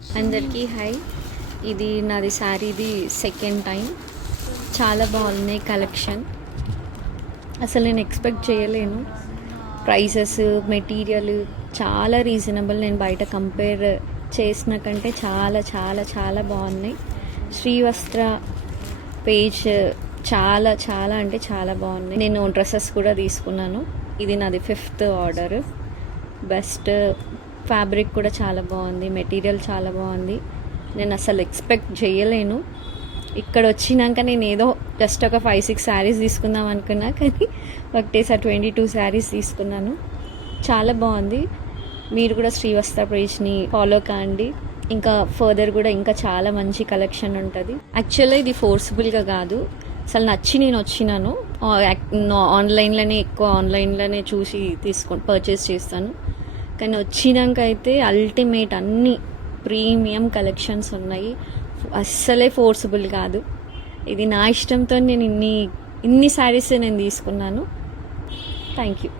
అందరికీ హాయ్. ఇది నాది శారీది సెకండ్ టైం. చాలా బాగున్నాయి కలెక్షన్. అసలు నేను ఎక్స్పెక్ట్ చేయలేను. ప్రైసెస్, మెటీరియల్ చాలా రీజనబుల్. నేను బయట కంపేర్ చేసిన కంటే చాలా చాలా చాలా బాగున్నాయి. శ్రీవస్త్ర పేజ్ చాలా చాలా అంటే చాలా బాగున్నాయి. నేను డ్రెస్సెస్ కూడా తీసుకున్నాను. ఇది నాది 5th ఆర్డర్. బెస్ట్ ఫ్యాబ్రిక్ కూడా చాలా బాగుంది, మెటీరియల్ చాలా బాగుంది. నేను అసలు ఎక్స్పెక్ట్ చేయలేను. ఇక్కడ వచ్చినాక నేను ఏదో జస్ట్ ఒక 5-6 శారీస్ తీసుకుందాం అనుకున్నా, కానీ ఒకటేసారి 22 శారీస్ తీసుకున్నాను. చాలా బాగుంది. మీరు కూడా శ్రీవస్త్ర పేజ్ని ఫాలో కాండి. ఇంకా ఫర్దర్ కూడా ఇంకా చాలా మంచి కలెక్షన్ ఉంటుంది. యాక్చువల్గా ఇది ఫోర్స్ఫుల్గా కాదు, అసలు నచ్చి నేను వచ్చినాను. ఆన్లైన్లోనే ఎక్కువ ఆన్లైన్లోనే చూసి పర్చేస్ చేస్తాను. కానీ వచ్చినాక అయితే అల్టిమేట్ అన్ని ప్రీమియం కలెక్షన్స్ ఉన్నాయి. అస్సలే ఫోర్సబుల్ కాదు. ఇది నా ఇష్టంతో నేను ఇన్ని శారీస్ నేను తీసుకున్నాను. Thank you.